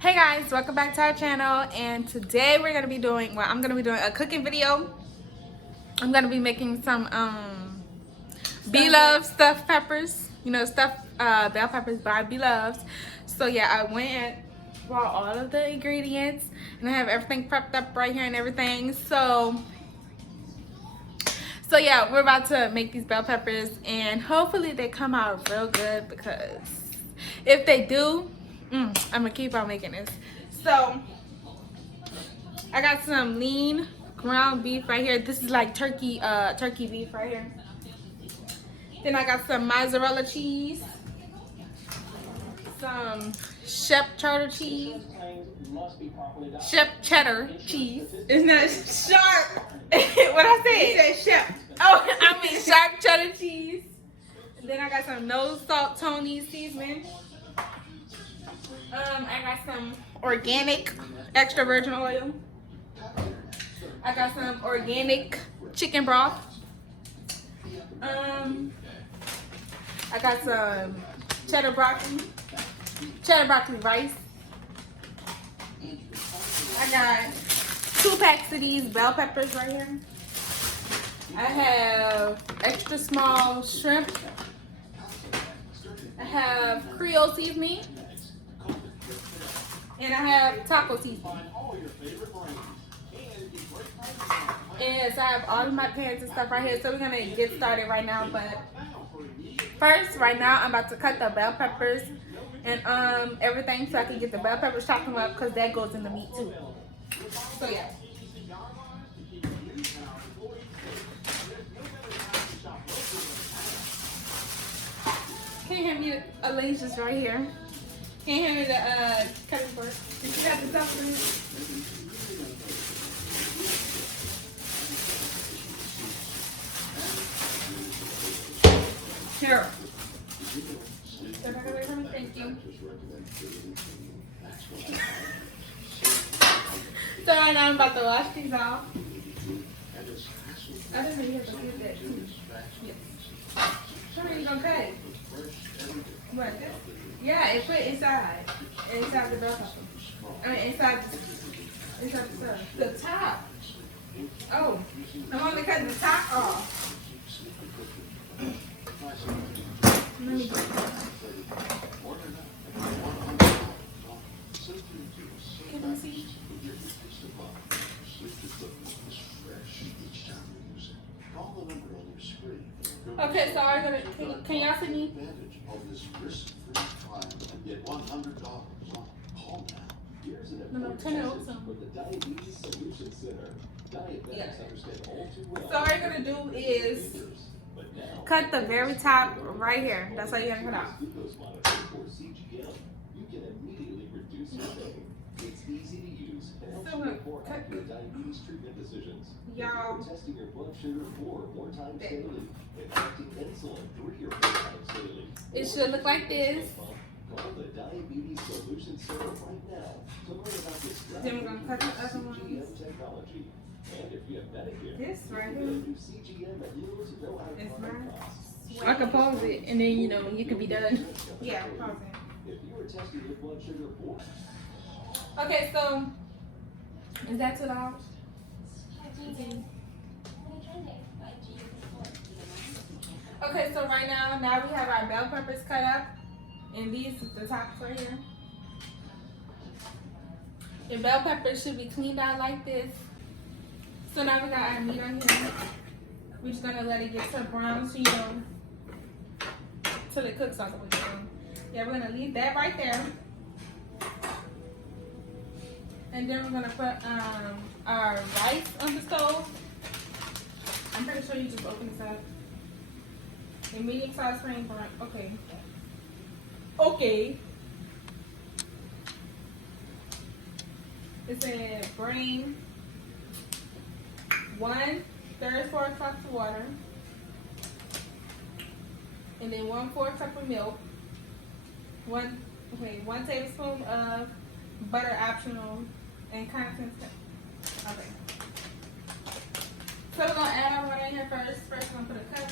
Hey guys, welcome back to our channel, and today we're gonna be doing, I'm gonna be doing a cooking video. I'm gonna be making some Beloved stuffed peppers, stuffed bell peppers by Beloved. So yeah, I went and bought all of the ingredients, and I have everything prepped up right here and everything. So yeah, we're about to make these bell peppers, and hopefully they come out real good, because if they do, I'm gonna keep on making this. So I got some lean ground beef right here. This is like turkey beef right here. Then I got some mozzarella cheese, some Shep cheddar cheese. Shep cheddar cheese. It's not sharp. What I said? You said Shep. Oh, I mean sharp cheddar cheese. And then I got some no salt Tony seasoning. I got some organic extra virgin oil. I got some organic chicken broth. I got some cheddar broccoli rice. I got 2 packs of these bell peppers right here. I have extra small shrimp. I have Creole seasoning. And I have taco seasoning. And so I have all of my pans and stuff right here. So we're gonna get started right now. But first, right now, I'm about to cut the bell peppers and everything, so I can get the bell peppers, chop them up, because that goes in the meat too. So yeah. Can you hand me a lace just right here? Can you hand me the cutting board? You got the stuff in it? Here. Thank you. So right now I'm about to wash these off. I didn't know you have to do that too. Yes. How are you gonna cut it? What? This? Yeah, it put inside the bell pepper. I mean inside the stuff. The top. Oh, I'm only cutting the top off. Let me get that. Can you see? Okay, so I'm gonna. Can y'all see me? No, turn it over some. Yeah. So all you're gonna do is cut the very top right here. That's how you're gonna cut out. So we're gonna cut y'all. It should look like this. Then we're gonna cut the other ones. This right here. It's mine. I can pause it and then you can be done. Yeah, pause it. Okay, so is that too loud? Okay, so right now we have our bell peppers cut up, and these the tops right here. The bell peppers should be cleaned out like this. So now we got our meat on here. We're just gonna let it get to brown, so till it cooks all the way through. Yeah, we're gonna leave that right there. And then we're gonna put our rice on the stove. I'm pretty sure you just open this up. A medium sized frame for okay. It said bring 1/3 cup of water, and then 1/4 cup of milk. 1 tablespoon of butter, optional, and constant. Okay. So we're gonna add our water in here first. First, we're gonna put a cup.